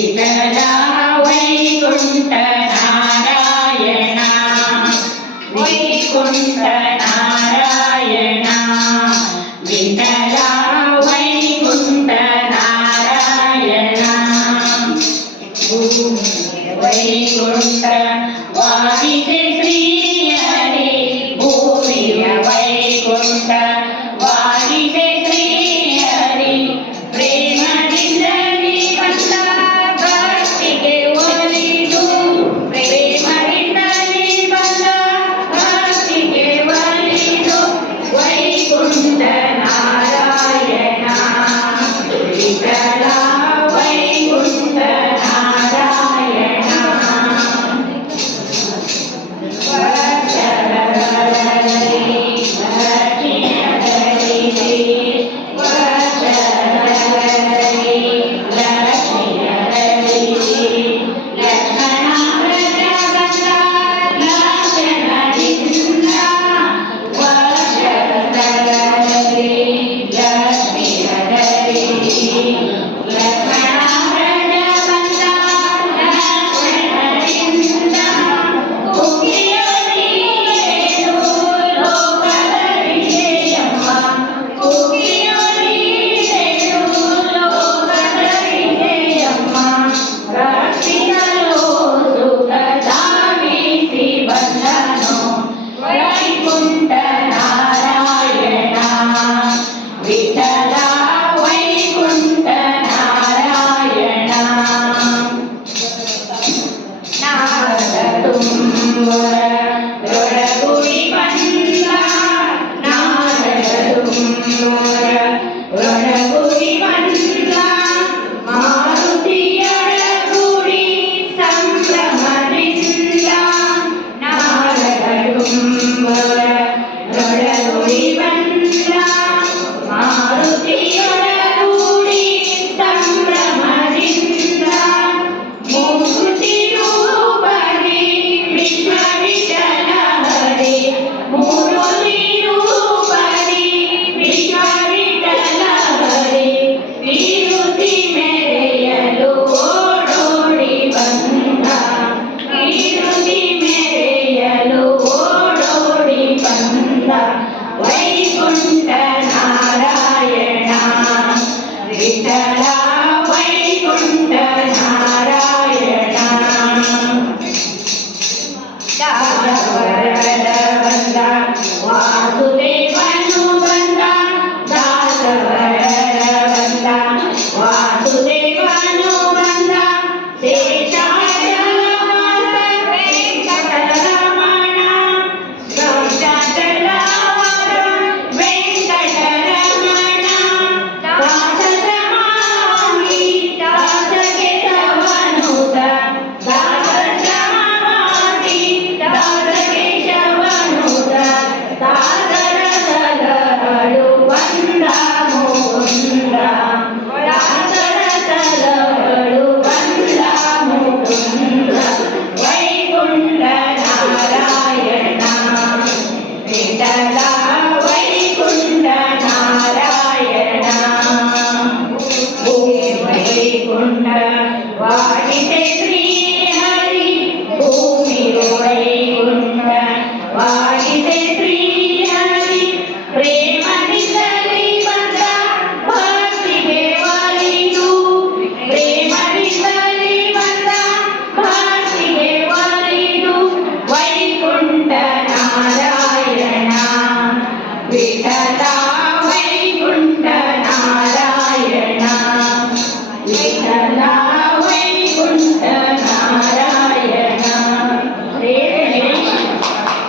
ವಿಠಲ ವೈಕುಂಠ ನಾರಾಯಣ ವೈಕುಂಠ ನಾರಾಯಣ ವಿಠಲ ವೈಕುಂಠ ನಾರಾಯಣ ವೈಕುಂಠ ವಾದಿತೆ ಶ್ರೀ ಹರಿ ಭೂಮಿಯ ವೈಕುಂಠ ವಾದಿತೆ ಶ್ರೀ ಹರಿ ಪ್ರೇಮದಿಂದ ನೀ ಬಂದ ಭಕ್ತಿಗೆ ಒಲಿದು ಪ್ರೇಮದಿಂದ ನೀ ಬಂದ ಭಕ್ತಿಗೆ ಒಲಿದು ವೈಕುಂಠ ನಾರಾಯಣ ವಿಠಲ ವೈಕುಂಠ ನಾರಾಯಣ ವಿಠಲ ವೈಕುಂಠ ನಾರಾಯಣ ನಾರದ ತುಂಬುರ ರೊಡಗುಡಿ ಬಂದ ನಾರದ ತುಂಬುರ ರೊಡಗುಡಿ ಬಂದ ಮಾರುತಿಯೊಡಗೂಡಿ ಸಂಭ್ರಮದಿಂದ ನಾರದ ತುಂಬುರ ರೊಡಗುಡಿ ಬಂದ ಮಾರುತಿಯೊಡಗೂಡಿ ಸಂಭ್ರಮದಿಂದ ಮೂರ್ತಿ ರೂಪದಿ ವಿಶ್ವ ವಿಠಲ ಹರಿ ಮೂರ್ತಿ ರೂಪದಿ ವಿಶ್ವ ವಿಠಲ ಹರಿ ವಿರುತಿ ಮೆರೆಯಲು ಓಡೋಡಿ ಬಂದ ವಿರುತಿ ಮೆರೆಯಲು ಓಡೋಡಿ ಬಂದ ವೈಕುಂಠ ನಾರಾಯಣ ವಿಠಲ ವೈಕುಂಠ ನಾರಾಯಣ ದಾಸವರದ ಬಂದ ವಾಸುದೇವನು ಬಂದ ದಾಸವರದ ಬಂದ ವಾಸುದೇವನು ಬಂದ ಶೇಷಾಚಲವಾಸ ವೆಂಕಟರಮಣ ಶೇಷಾಚಲವಾಸ ವೆಂಕಟರಮಣ ದಾಸಸಮಾಗಿ ದಾಸಗೆ ಶವನುತ ದಾಸಸಮಾಗಿ ದಾಸಗೆ ಶವನುತ ದಾಸರ ಸಲಹಳು ಬಂದ ಮುಕುಂದ ದಾಸರ ಸಲಹಳು ಬಂದ ಮುಕುಂದ ವೈಕುಂಠ ನಾರಾಯಣ ವಿಠಲ ವೈಕುಂಠ ನಾರಾಯಣ ವೈಕುಂಠ ವಾದಿತೆ ಶ್ರೀ ಹರಿ ಭೂಮಿ ವೈಕುಂಠ ವಾದಿತೆ ಶ್ರೀ ಹರಿ ಪ್ರೇಮದಿಂದಲೇ ಬಂದ ಭಕ್ತಿಗೆ ಒಲಿದು ಪ್ರೇಮದಿಂದಲೇ ಬಂದ ಭಕ್ತಿಗೆ ಒಲಿದು ವೈಕುಂಠ ನಾರಾಯಣ ವಿಠಲ